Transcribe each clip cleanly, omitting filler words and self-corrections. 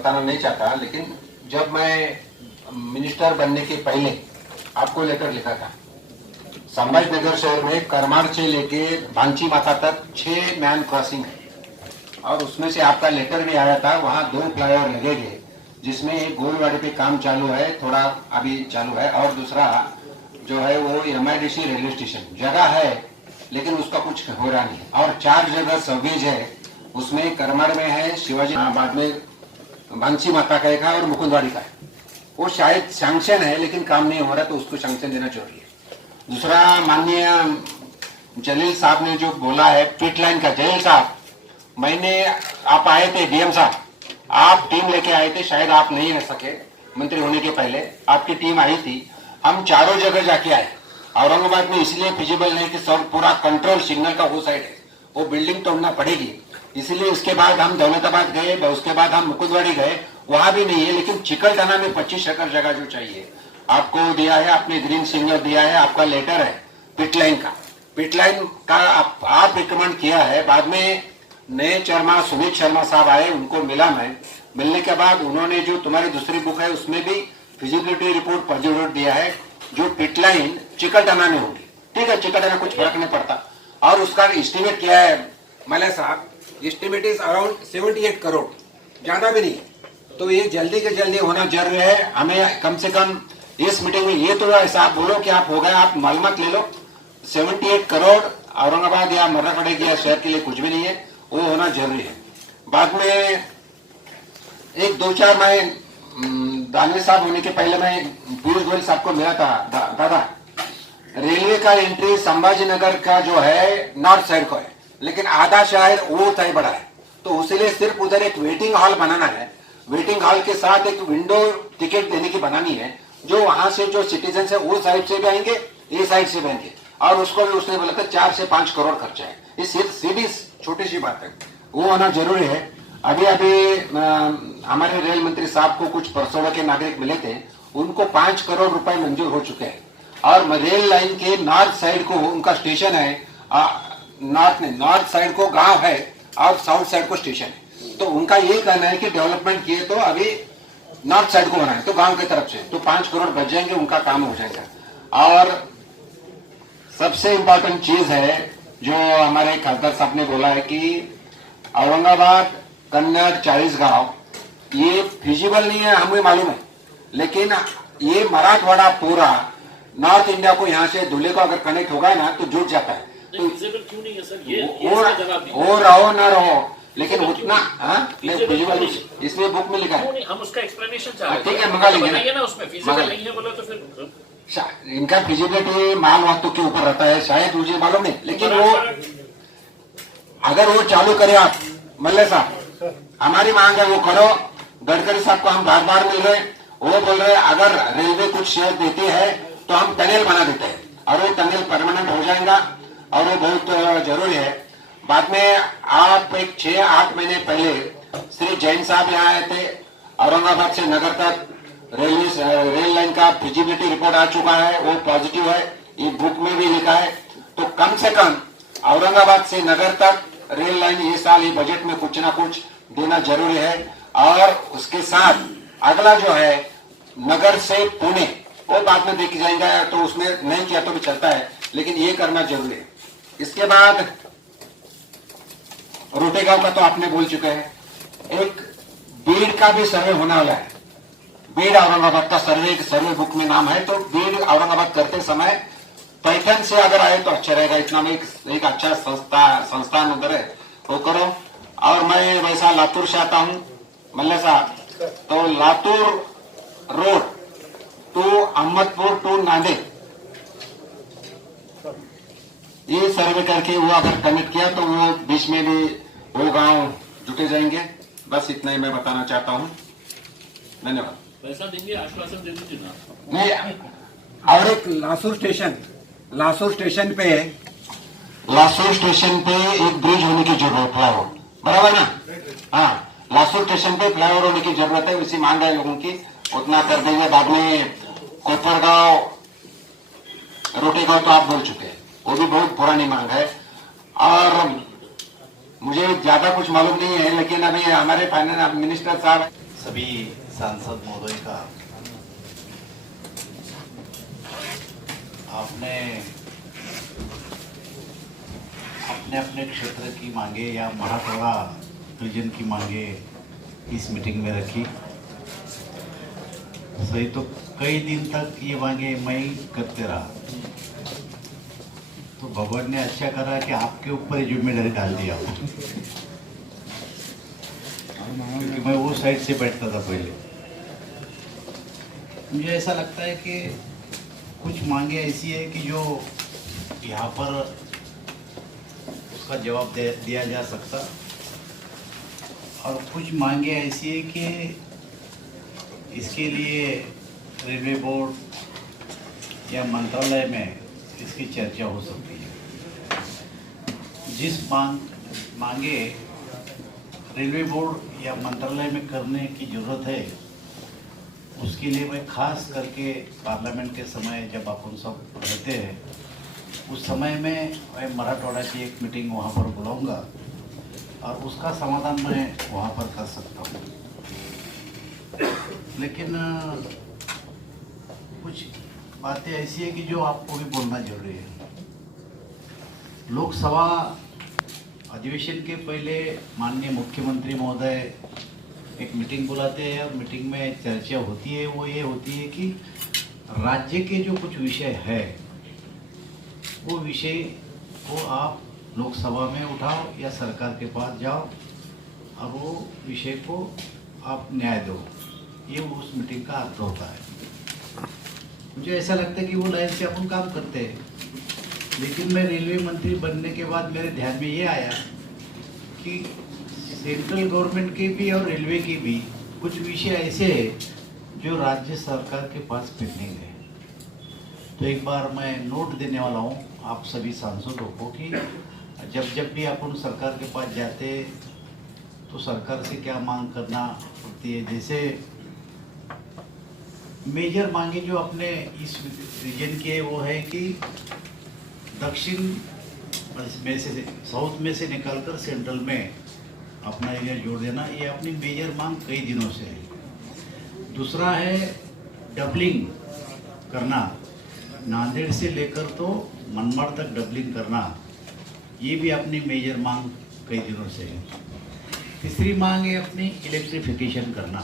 बताना नहीं चाहता, लेकिन जब मैं मिनिस्टर बनने के पहले आपको लेटर लिखा था, संभाजीनगर शहर में करमाड़ से लेके भांची माता तक 6 मैन क्रॉसिंग है और उसमें से आपका लेटर भी आया था। वहाँ 2 फ्लाईओवर लगेंगे, जिसमें एक गोलवाड़ी पे काम चालू है, थोड़ा अभी चालू है, और दूसरा जो है वो MIDC रेलवे स्टेशन जगह है, लेकिन उसका कुछ हो रहा नहीं है। और 4 जगह सवेज है, उसमें करमाड़ में है, शिवाजी बाद में भांसी माता का एक है और मुकुंदवाड़ी का है। वो शायद सैंक्शन है लेकिन काम नहीं हो रहा, तो उसको सैंक्शन देना जरूरी है। दूसरा, माननीय जलील साहब ने जो बोला है पिट लाइन का, जलील साहब मैंने, आप आए थे DM साहब, आप टीम लेके आए थे, शायद आप नहीं रह सके मंत्री होने के पहले, आपकी टीम आई थी, हम चारों जगह जाके आए। औरंगाबाद में इसलिए फिजिबल नहीं कि सब पूरा कंट्रोल सिग्नल का वो साइड है, वो बिल्डिंग तोड़ना पड़ेगी, इसलिए उसके बाद हम दौलताबाद गए, उसके बाद हम मुकुंदवाड़ी गए, वहां भी नहीं है। लेकिन चिकलठाना में 25 एकड़ जगह जो चाहिए आपको दिया है, आपने ग्रीन सिग्नल दिया है, आपका लेटर है पिट लाइन का आप रिकमेंड किया है। बाद में नए चेयरमैन सुमित शर्मा साहब आए, उनको मिला मैं, मिलने के बाद उन्होंने जो तुम्हारी दूसरी बुक है उसमें भी फिजिबिलिटी रिपोर्ट पॉजिटिव दिया है, जो पिट लाइन चिकलठाना में होगी। ठीक है, चिकलठाना कुछ फर्क नहीं पड़ता। और उसका एस्टिमेट क्या है मलय साहब, एस्टिमेट इज अराउंड 78 करोड़, ज्यादा भी नहीं। तो ये जल्दी के जल्दी होना जरूरी है। हमें कम से कम इस मीटिंग में ये तो ऐसा आप बोलो कि आप हो गए, आप मालूमात ले लो। 78 करोड़ औरंगाबाद या मर्रापड़े या शहर के लिए कुछ भी नहीं है, वो होना जरूरी है। बाद में 1-2-4 मैं दानवे साहब होने के पहले मैं पीयूष गोयल साहब को मिला था। दादा, रेलवे का एंट्री संभाजीनगर का जो है नॉर्थ साइड को है, लेकिन आधा शहर वो तय बड़ा है, तो उसलिए सिर्फ उधर एक वेटिंग हॉल बनाना है। वेटिंग हॉल के साथ एक विंडो टिकट देने की बनानी है, जो वहां से जो सिटीजन है वो साइड से भी आएंगे, ये साइड से भी आएंगे, और उसको भी उसने बोला था 4 से 5 करोड़ खर्चा है। ये सीधी छोटी सी बात है, वो होना जरूरी है। अभी हमारे रेल मंत्री साहब को कुछ परसोड़ा के नागरिक मिले थे, उनको 5 करोड़ रुपए मंजूर हो चुके हैं। और रेल लाइन के नॉर्थ साइड को उनका स्टेशन है, नॉर्थ साइड को गांव है और साउथ साइड को स्टेशन है। तो उनका ये कहना है कि डेवलपमेंट किए तो अभी नॉर्थ साइड को होना है, तो गांव की तरफ से तो 5 करोड़ बच जाएंगे, उनका काम हो जाएगा। और सबसे इंपॉर्टेंट चीज है जो हमारे खासदार साहब ने बोला है कि औरंगाबाद कन्नड़ 40 गांव ये फिजिबल नहीं है, हमें मालूम है, लेकिन ये मराठवाड़ा पूरा नॉर्थ इंडिया को यहाँ से धुले को अगर कनेक्ट होगा ना तो जुट जाता है। तो क्यों नहीं है सर? ये हो रहो ना रहो, लेकिन उतना फिजिबल इसलिए बुक में लिखा है। हम उसका एक्सप्लेनेशन चाह रहे हैं। ठीक है, मंगा लेंगे ना, उसमें फिजिबल नहीं है बोला तो फिर इनका फिजिबिलिटी माल वास्तु के ऊपर रहता है, शायद मुझे मालूम नहीं, लेकिन वो अगर वो चालू करे आप मल्ले साहब, हमारी मांग है वो करो। गडकरी साहब को हम बार बार मिल रहे, वो बोल रहे अगर रेलवे कुछ शेयर देती है तो हम टनल बना देते हैं, और वो टनल परमानेंट हो जाएगा, और वो बहुत जरूरी है। बाद में आप एक 6-8 महीने पहले श्री जैन साहब यहाँ आए थे, औरंगाबाद से नगर तक रेल लाइन का फिजिबिलिटी रिपोर्ट आ चुका है, वो पॉजिटिव है, ये बुक में भी लिखा है। तो कम से कम औरंगाबाद से नगर तक रेल लाइन ये साल ये बजट में कुछ ना कुछ देना जरूरी है। और उसके साथ अगला जो है नगर से पुणे, वो बाद में देखी जाएगा, तो उसमें नहीं किया तो भी चलता है, लेकिन ये करना जरूरी है। इसके बाद रोटेगांव का तो आपने बोल चुके हैं, एक बीड़ का भी सर्वे होने वाला है। बीड़ औरंगाबाद का सर्वे बुक में नाम है, तो बीड़ औरंगाबाद करते समय पैठन से अगर आए तो अच्छा रहेगा, इतना में एक अच्छा संस्थान उधर है, वो करो। और मैं वैसा लातूर से आता हूँ मल्ले साहब, तो Latur road to Ahmadpur to Nanded ये सर्वे करके वो अगर कनेक्ट किया तो वो बीच में भी वो गांव जुटे जाएंगे। बस इतना ही मैं बताना चाहता हूँ, धन्यवाद। पैसा देंगे, आश्वासन दे दीजिए ना। नहीं, और एक लासूर स्टेशन पे एक ब्रिज होने की जरूरत है, फ्लाईओवर, बराबर ना? हाँ, लासूर स्टेशन पे फ्लाईओवर होने की जरूरत है, उसी मांग है लोगों की, उतना कर देंगे। बाद में कोपरगांव रोटेगांव तो आप बोल चुके हैं, वो भी बहुत पुरानी मांग है। और मुझे ज्यादा कुछ मालूम नहीं है, लेकिन अभी हमारे फाइनेंस मिनिस्टर साहब सभी सांसद महोदय का आपने अपने अपने क्षेत्र की मांगे या मराठवाड़ा रीजन की मांगे इस मीटिंग में रखी। सही तो कई दिन तक ये मांगे मैं ही करते रहा, तो भगवान ने अच्छा करा कि आपके ऊपर ये जिम्मेदारी डाल दिया, क्योंकि मैं वो साइड से बैठता था पहले। मुझे ऐसा लगता है कि कुछ मांगे ऐसी है कि जो यहाँ पर उसका जवाब दिया जा सकता, और कुछ मांगे ऐसी है कि इसके लिए रेलवे बोर्ड या मंत्रालय में इसकी चर्चा हो सकती है। जिस मांगे रेलवे बोर्ड या मंत्रालय में करने की जरूरत है, उसके लिए मैं खास करके पार्लियामेंट के समय जब अपन सब रहते हैं उस समय में मैं मराठवाड़ा की एक मीटिंग वहाँ पर बुलाऊंगा और उसका समाधान मैं वहाँ पर कर सकता हूँ। लेकिन कुछ बातें ऐसी है कि जो आपको भी बोलना जरूरी है। लोकसभा अधिवेशन के पहले माननीय मुख्यमंत्री महोदय एक मीटिंग बुलाते हैं और मीटिंग में चर्चा होती है। वो ये होती है कि राज्य के जो कुछ विषय है वो विषय को आप लोकसभा में उठाओ या सरकार के पास जाओ और वो विषय को आप न्याय दो, ये उस मीटिंग का अर्थ होता है। मुझे ऐसा लगता है कि वो लाइन से अपन काम करते हैं। लेकिन मैं रेलवे मंत्री बनने के बाद मेरे ध्यान में ये आया कि सेंट्रल गवर्नमेंट के भी और रेलवे के भी कुछ विषय ऐसे हैं जो राज्य सरकार के पास पेंडिंग है। तो एक बार मैं नोट देने वाला हूँ आप सभी सांसदों को कि जब भी अपन सरकार के पास जाते तो सरकार से क्या मांग करना पड़ती है। जैसे मेजर मांगे जो अपने इस रीजन के वो है कि दक्षिण में से साउथ में से निकालकर सेंट्रल में अपना एरिया जोड़ देना, ये अपनी मेजर मांग कई दिनों से है। दूसरा है डबलिंग करना, नांदेड़ से लेकर तो मनमाड़ तक डबलिंग करना, ये भी अपनी मेजर मांग कई दिनों से है। तीसरी मांग है अपनी इलेक्ट्रिफिकेशन करना,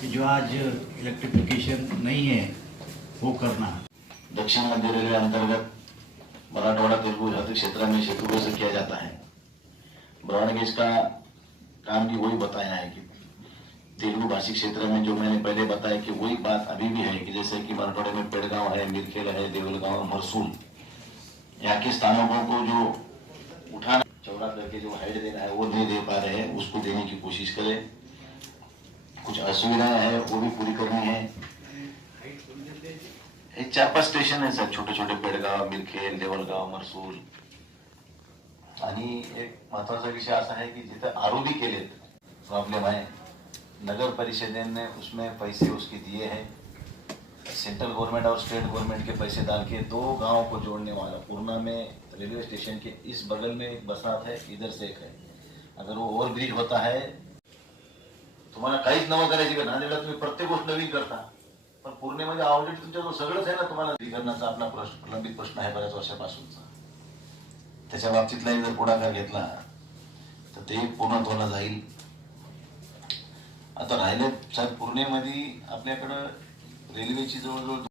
कि जो आज इलेक्ट्रिफिकेशन नहीं है वो करना। दक्षिण मध्य रेलवे अंतर्गत मराठवाड़ा तेलुगु जाति क्षेत्र में सेतु से किया जाता है। ब्रॉडगेज का काम भी वही बताया है कि तेलुगु भाषी क्षेत्र में जो मैंने पहले बताया कि वही बात अभी भी है कि जैसे कि मराठवाड़े में पेड़गांव है, मिरखेल है, देवलगांव, मरसूल, यहाँ के स्थानों को जो उठाना चौड़ा करके जो हाइट देना है वो नहीं दे पा रहे हैं, उसको देने की कोशिश करें। कुछ असुविधाएं हैं वो भी पूरी करनी है। एक 4-5 स्टेशन है सर, छोटे छोटे पेड़गाव, मिरखेल, देवलगाव, मरसूल। आणि एक महत्वाचा विषय असा है कि जिथे आरोबी केले प्रॉब्लेम आहे, नगर परिषदेने उसमें पैसे उसके दिए हैं। सेंट्रल गवर्नमेंट और स्टेट गवर्नमेंट के पैसे डाल के 2 गांव को जोड़ने वाला पूर्णा में रेलवे स्टेशन के इस बगल में एक बसनाथ है, इधर से एक है। अगर वो ओव्हरब्रिज होता है तुम्हाला काहीच नवं करायची का, नांदेडला तुम्ही प्रत्येक गोष्ट नवीन करता, पण पूर्णेमध्ये ऑलरेडी तुमच्याजवळ सगळंच आहे ना। तुम्हाला विकरणाचा आपला प्रलंबित प्रश्न आहे बऱ्याच वर्षापासूनचा, त्याच्या बाबतीतलाही जर पुढाकार घेतला तर ते पूर्णत्वाला जाईल। आता राहिले साहेब पूर्णेमध्ये आपल्याकडं रेल्वेची जवळजवळ